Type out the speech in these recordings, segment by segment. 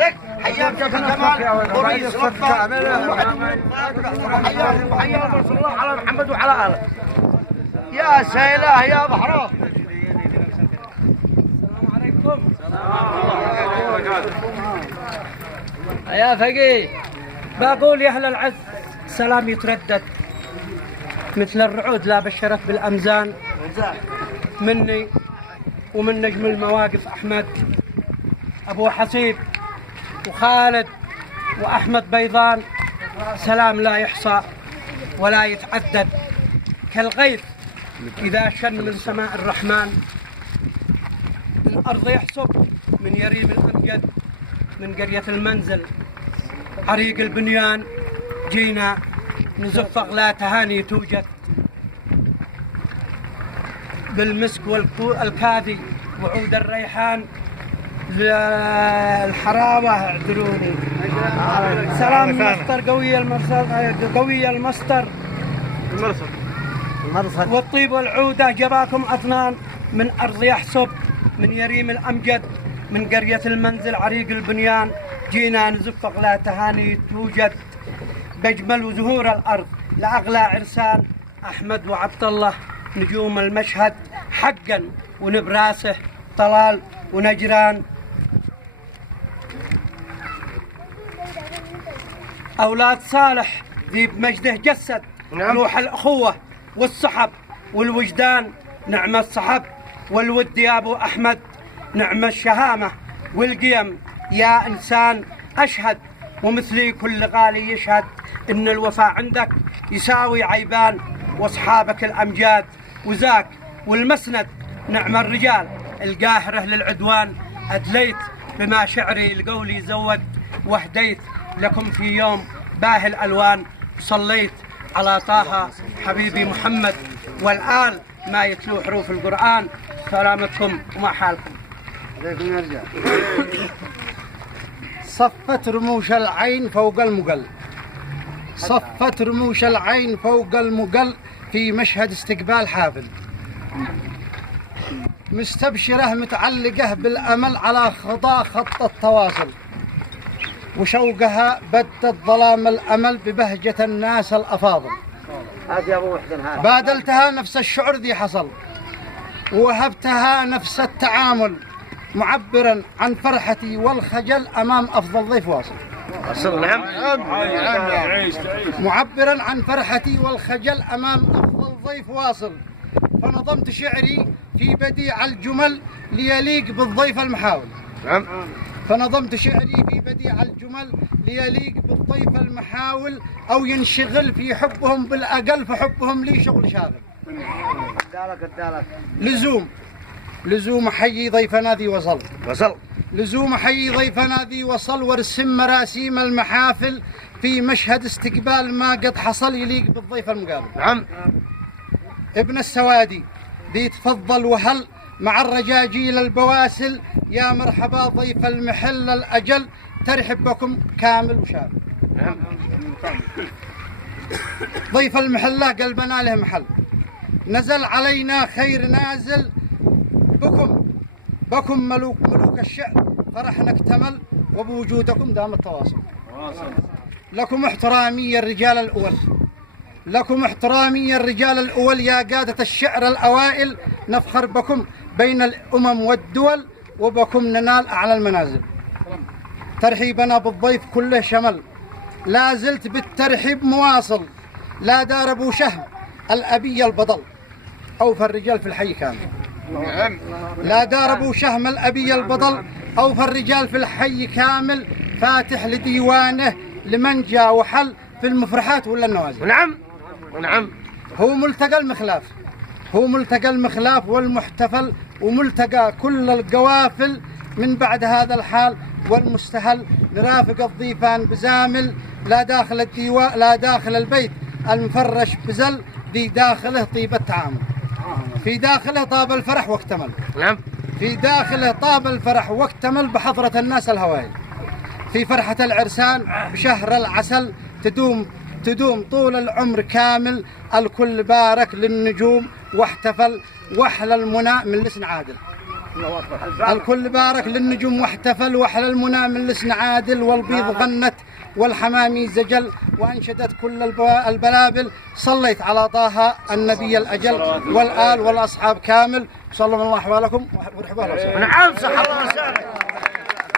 حياك شيخ جمال ورئيس ربطة حياك رسول الله على محمد وعلى آله. يا سيله يا بحرام. السلام عليكم. يا فقيه بقول يا أهل العز سلام يتردد مثل الرعود لا بشرت بالأمزان مني ومن نجم المواقف أحمد أبو حسيب وخالد وأحمد بيضان. سلام لا يحصى ولا يتعدد كالغيث إذا شن من سماء الرحمن. الأرض يحسب من يريم الأمجد من قرية المنزل عريق البنيان جينا نزف أغلا تهاني توجد بالمسك والكاذي وعود الريحان الحراوة اعذروني. سلام المسطر قوي المسطر والطيب والعودة جباكم أطنان من أرض يحسب من يريم الأمجد من قرية المنزل عريق البنيان جينا نزف أغلا تهاني توجد بجمل زهور الأرض لأغلى عرسان أحمد وعبد الله نجوم المشهد حقا ونبراسه طلال ونجران. أولاد صالح ذي بمجده جسد روح الأخوة والصحب والوجدان. نعم الصحب والود يا أبو أحمد نعم الشهامة والقيم يا إنسان. أشهد ومثلي كل غالي يشهد إن الوفاء عندك يساوي عيبان واصحابك الأمجاد وزاك والمسند. نعم الرجال القاهرة للعدوان. أدليت بما شعري القولي زود واهديت لكم في يوم باهي الألوان. صليت على طه حبيبي محمد والآل ما يتلو حروف القرآن. سلامتكم وما حالكم. صفت رموش العين فوق المقل. صفت رموش العين فوق المقل في مشهد استقبال حافل مستبشرة متعلقة بالأمل على خطى خط التواصل وشوقها بدت ظلام الأمل ببهجة الناس الأفاضل. بادلتها نفس الشعر ذي حصل ووهبتها نفس التعامل معبرا عن فرحتي والخجل أمام أفضل ضيف واصل. معبرا عن فرحتي والخجل أمام أفضل ضيف واصل. فنظمت شعري في بديع الجمل ليليق بالضيف المحاول. فنظمت شعري في بديع الجمل ليليق بالضيف المحاول أو ينشغل في حبهم بالأقل فحبهم لي شغل شاغل. لزوم حيي ضيفنا ذي وصل. لزوم حيي ضيفنا ذي وصل وارسم مراسيم المحافل في مشهد استقبال ما قد حصل يليق بالضيف المقابل. نعم. ابن السوادي ذي تفضل وهل مع الرجاجيل البواسل. يا مرحبا ضيف المحل الأجل ترحب بكم كامل وشامل. ضيف المحلة قلبنا له محل نزل علينا خير نازل. بكم ملوك الشعر فرحنا اكتمل وبوجودكم دام التواصل. لكم احترامي يا الرجال الأول. لكم احترامي يا الرجال الأول يا قادة الشعر الأوائل. نفخر بكم بين الأمم والدول وبكم ننال أعلى المنازل. ترحيبنا بالضيف كله شمل لا زلت بالترحيب مواصل. لا دار أبو شهم الأبي البطل أوفى الرجال في الحي كامل. لا دار أبو شهم الأبي البطل أوفى الرجال في الحي كامل. فاتح لديوانه لمن جاء وحل في المفرحات ولا النوازل. نعم. هو ملتقى المخلاف والمحتفل وملتقى كل القوافل. من بعد هذا الحال والمستهل نرافق الضيفان بزامل. لا داخل البيت المفرش بزل ذي داخله طيب التعامل. في داخله طاب الفرح واكتمل. في داخله طاب الفرح واكتمل بحضرة الناس الهوائي. في فرحة العرسان بشهر العسل تدوم طول العمر كامل. الكل بارك للنجوم واحتفل واحلى المنى من لسن عادل. الكل بارك للنجوم واحتفل، واحلى المنى من لسن عادل، والبيض غنت والحمامي زجل، وانشدت كل البلابل. صليت على طه النبي الاجل، والال والاصحاب كامل. صلوا الله احوالكم ورحبوا الله. نعم صح الله لسانك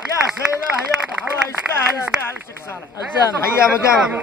يا سيله يا ابو حراء. يستاهل الشيخ صالح. حيا مقامك.